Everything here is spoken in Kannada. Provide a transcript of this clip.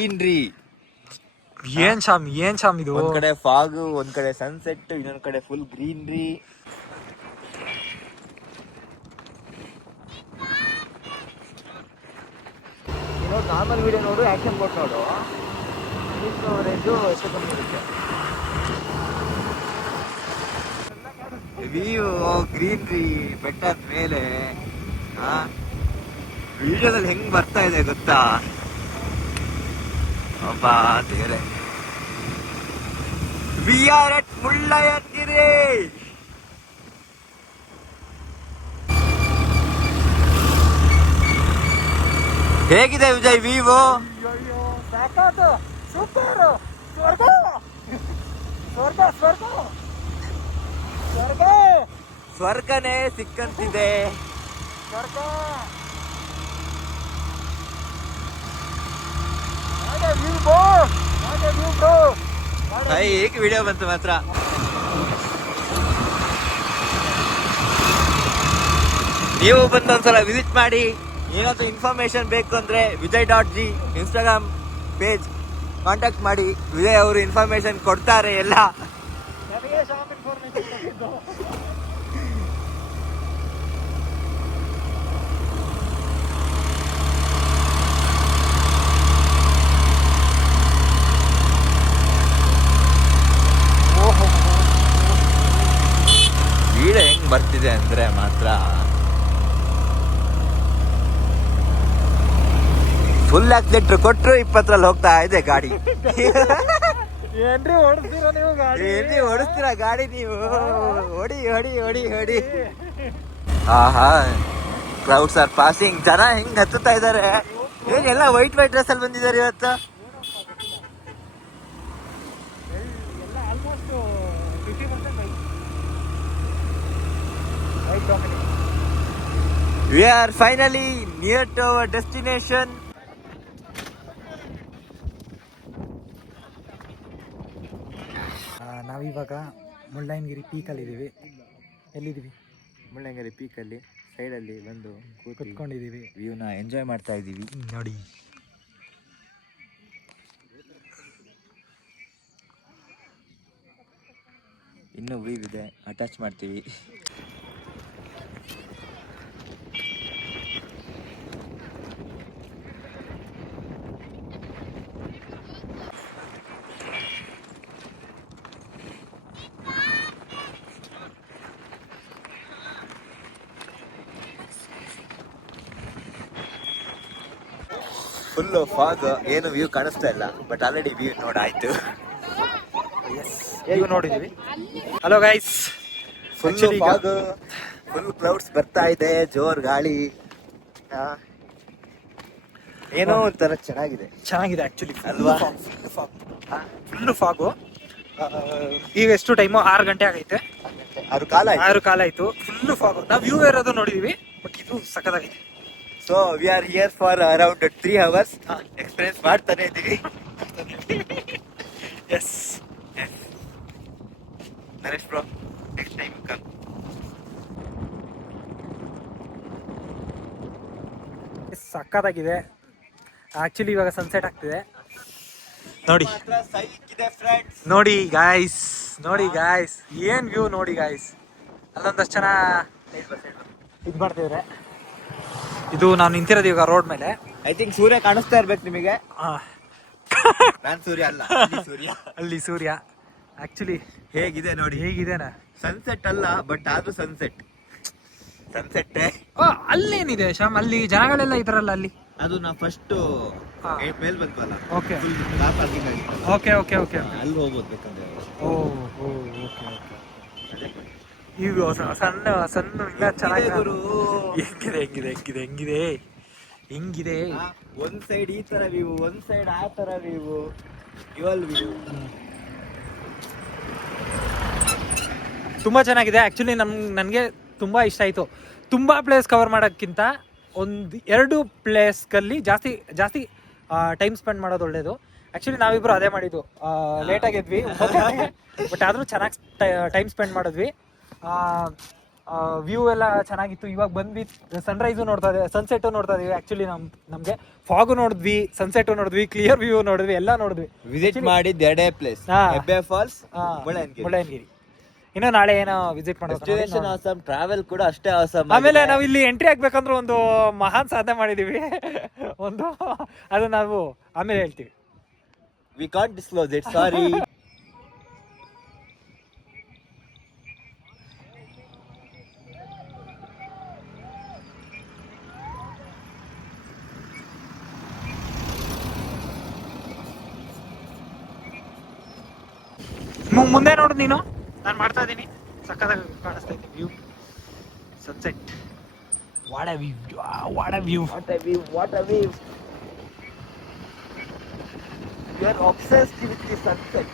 ಗ್ರೀನ್ರಿ. ಏನ್ ಶಾಮ್ ಇದು. ಒಂದ್ ಕಡೆ ಫಾಗ್, ಒಂದ್ ಕಡೆ ಸನ್ಸೆಟ್, ಇನ್ನೊಂದ್ ಕಡೆ ಫುಲ್ ಗ್ರೀನ್ರಿ. ಇನ್ನೊಂದು ನಾರ್ಮಲ್ ವಿಡಿಯೋ ನೋಡು, ಆಕ್ಷನ್ ಕೊಟ್ಟು ನೋಡು, ಕವರೇಜು ಎಷ್ಟು ಕಮ್ಮಿ ಇರುತ್ತೆ. ವ್ಯೂ ಗ್ರೀನ್ರಿ ಬೆಟ್ಟದ ಮೇಲೆ. ವಿಡಿಯೋದಲ್ಲಿ ಹೆಂಗ್ ಬರ್ತಾ ಇದೆ ಗೊತ್ತಾ? ಅಬ್ಬಾ ದೇವ್ರೆ. We are at Mullayanagiri. ಹೇಗಿದೆ ವಿಜಯ್ ವಿವೋ? ಸೂಪರ್. ಸ್ವರ್ಗ ಸ್ವರ್ಗ ಸ್ವರ್ಗ ಸ್ವರ್ಗ ಸ್ವರ್ಗನೇ ಸಿಕ್ಕಂತಿದೆ. ಸ್ವರ್ಗ. ಹೇಗೆ ವಿಡಿಯೋ ಬಂತು ಮಾತ್ರ. ನೀವು ಬಂದು ಒಂದ್ಸಲ ವಿಸಿಟ್ ಮಾಡಿ. ಏನಾದ್ರು ಇನ್ಫಾರ್ಮೇಶನ್ ಬೇಕು ಅಂದ್ರೆ vijay.g ಇನ್ಸ್ಟಾಗ್ರಾಮ್ ಪೇಜ್ ಕಾಂಟ್ಯಾಕ್ಟ್ ಮಾಡಿ. ವಿಜಯ್ ಅವರು ಇನ್ಫಾರ್ಮೇಶನ್ ಕೊಡ್ತಾರೆ ಎಲ್ಲ. ವಿಡಿಯೋ ಹೆಂಗ್ ಬರ್ತಿದೆ ಅಂದ್ರೆ ಮಾತ್ರ ಫುಲ್ ಆಕ್ಸಿಲೇಟರ್ ಕೊಟ್ರು 20ರಲ್ಲಿ ಹೋಗ್ತಾ ಇದೆ ಗಾಡಿ. ಏನ್ರಿ ಓಡಿಸ್ತೀರಾ ನೀವು ಗಾಡಿ? ಏನ್ರಿ ಓಡಿಸ್ತೀರಾ ಗಾಡಿ ನೀವು? ಹೊಡಿ ಹೊಡಿ ಹೊಡಿ ಹೊಡಿ. ಆಹಾ, ಕ್ರೌಡ್ಸ್ ಆರ್ ಪಾಸಿಂಗ್. ಜನ ಹೆಂಗ್ ಹತ್ತುತ್ತಾ ಇದಾರೆ. ಏನೆಲ್ಲ ವೈಟ್ ಡ್ರೆಸ್ ಅಲ್ಲಿ ಬಂದಿದ್ದಾರೆ ಇವತ್ತು. We are finally near to our destination. ನಾವಿವಾಗ ಮುಳ್ಳಯ್ಯನಗಿರಿ ಪೀಕಲ್ಲಿ ಇದ್ದೀವಿ. ಎಲ್ಲಿದ್ದೀವಿ? ಮುಳ್ಳಯ್ಯನಗಿರಿ ಪೀಕಲ್ಲಿ ಸೈಡಲ್ಲಿ ಬಂದು ಕೂತ್ಕೊಂಡಿದ್ದೀವಿ. ವ್ಯೂನ ಎಂಜಾಯ್ ಮಾಡ್ತಾ ಇದ್ದೀವಿ ನೋಡಿ. ಇನ್ನೂ ವ್ಯೂ ಇದೆ, ಅಟ್ಯಾಚ್ ಮಾಡ್ತೀವಿ. ಫುಲ್ ಫಾಗ್, ಏನು ವ್ಯೂ ಕಾಣಿಸ್ತಾ ಇಲ್ಲ. ಬಟ್ ಆಲ್ರೆಡಿ ವ್ಯೂ ನೋಡಾಯ್ತು. ವ್ಯೂ ನೋಡಿದೀವಿ. Hello guys, full fog, full clouds ಬರ್ತಾ ಇದೆ, ಜೋರ್ ಗಾಳಿ. ಏನೋ ಒಂಥರ ಚೆನ್ನಾಗಿದೆ ಆಕ್ಚುಲಿ ಅಲ್ವಾ? Full fog. ಈಗ ಎಷ್ಟು ಟೈಮು? 6 ಗಂಟೆ ಆಗೈತೆ. 6 ಕಾಲ ಆಯ್ತು. Full fog. ನಾವು ವ್ಯೂ ಇರೋದು ನೋಡಿದೀವಿ, ಬಟ್ ಇದು ಸಖತ್ತಾಗಿದೆ. So we are here for around 3 hours. Experience ಮಾಡ್ತಾನೆ ಇದ್ದೀವಿ. Yes Naresh bro, next time come. ಸಖತ್ತಾಗಿದೆ. ಆಕ್ಚುಲಿ ಇವಾಗ ಸನ್ಸೆಟ್ ಆಗ್ತಿದೆ. ನೋಡಿ ನೋಡಿ ಗಾಯ್ಸ್, ಏನ್ ವ್ಯೂ ನೋಡಿ ಗಾಯ್ಸ್. ಅಲ್ಲೊಂದಷ್ಟು ಜನ ಇದು ಮಾಡ್ತಿದ್ರೆ. ಇದು ನಾವು ನಿಂತಿರೋದು ಇವಾಗ ರೋಡ್ ಮೇಲೆ. ಐ ಥಿಂಕ್ ಸೂರ್ಯ ಕಾಣಿಸ್ತಾ ಇರ್ಬೇಕು ನಿಮಗೆ. ನಾನ್ ಸೂರ್ಯ ಅಲ್ಲ, ಅಲ್ಲಿ ಸೂರ್ಯ. ಆಕ್ಚುಲಿ ಹೇಗಿದೆ ನೋಡಿ. ಹೇಗಿದೆನಾ? ಸನ್ಸೆಟ್ ಅಲ್ಲ, ಬಟ್ ಆದ್ರೂ ಸನ್ಸೆಟ್. ಅಲ್ಲೇನಿದೆ ಶ್ಯಾಮ್? ಅಲ್ಲಿ ಜನಗಳೆಲ್ಲ ಇದಾರಲ್ಲ ಅಲ್ಲಿ. ಅದು ನಾವು ಫಸ್ಟ್ ಮೇಲ್ ಬಂದ್ವಲ್ಲ. ಓಕೆ ಅಲ್ಲಿ ಹೋಗ್ಬೋದು ಬೇಕಂದ್ರೆ. ಈಗ ಸಣ್ಣ ಇಲ್ಲ ಚೆನ್ನಾಗಿ ಗುರು. ಹೆಂಗಿದೆ. ಒಂದ್ ಸೈಡ್ ಈ ತರ ವ್ಯೂ, ಒಂದ್ ಸೈಡ್ ಆ ತರ ವ್ಯೂ. Dual view. ತುಂಬಾ ಚೆನ್ನಾಗಿದೆ. ಆಕ್ಚುಲಿ ನನಗೆ ತುಂಬಾ ಇಷ್ಟ ಆಯ್ತು. ತುಂಬಾ ಪ್ಲೇಸ್ ಕವರ್ ಮಾಡೋಕ್ಕಿಂತ 1-2 ಪ್ಲೇಸ್ಗಲ್ಲಿ ಜಾಸ್ತಿ ಟೈಮ್ ಸ್ಪೆಂಡ್ ಮಾಡೋದು ಒಳ್ಳೇದು. ಆ್ಯಕ್ಚುಲಿ ನಾವಿಬ್ಬರು ಅದೇ ಮಾಡಿದ್ದು. ಲೇಟಾಗಿದ್ವಿ, ಬಟ್ ಆದರೂ ಚೆನ್ನಾಗಿ ಟೈಮ್ ಸ್ಪೆಂಡ್ ಮಾಡಿದ್ವಿ. ವ್ಯೂ ಎಲ್ಲ ಚೆನ್ನಾಗಿತ್ತು. ಇವಾಗ ಬಂದ್ವಿ ಸನ್ರೈಸು ನೋಡ್ತಾ ಇದ್ದೀವಿ, ಸನ್ಸೆಟ್ ನೋಡ್ತಾ ಇದೀವಿ. ಆಕ್ಚುಲಿ ನಮ್ಗೆ ಫಾಗು ನೋಡಿದ್ವಿ, ಸನ್ಸೆಟ್ ನೋಡಿದ್ವಿ, ಕ್ಲಿಯರ್ ವ್ಯೂ ನೋಡಿದ್ವಿ, ಎಲ್ಲ ನೋಡಿದ್ವಿ. ವಿಸಿಟ್ ಮಾಡಿದ್ದು ಎರಡೇ ಪ್ಲೇಸ್, ಹೆಬ್ಬೆ ಫಾಲ್ಸ್, ಮುಳ್ಳಯ್ಯನಗಿರಿ. ಇನ್ನು ನಾಳೆ ಏನೋ ವಿಸಿಟ್ ಡೆಸ್ಟಿನೇಷನ್ ಆಸಮ್, ಟ್ರಾವೆಲ್ ಕೂಡ ಅಷ್ಟೇ ಆಸಮ್. ಆಮೇಲೆ ನಾವು ಇಲ್ಲಿ ಎಂಟ್ರಿ ಆಗ್ಬೇಕಂದ್ರೆ ಒಂದು ಮಹಾನ್ ಸಾಧನೆ ಮಾಡಿದೀವಿ. ಒಂದು ಅದು ನಾವು ಆಮೇಲೆ ಹೇಳ್ತೀವಿ. We can't disclose it, sorry. ಮುಂದೆ ನೋಡು ನೀನು, ನಾನು ಮಾಡ್ತಾ ಇದ್ದೀನಿ. ಸಕ್ಕತ್ತಾಗಿ ಕಾಣಿಸ್ತಾ ಇದ್ದೀನಿ view, sunset. What a view, what a view, what a view, what a view. You are obsessed with the sunset.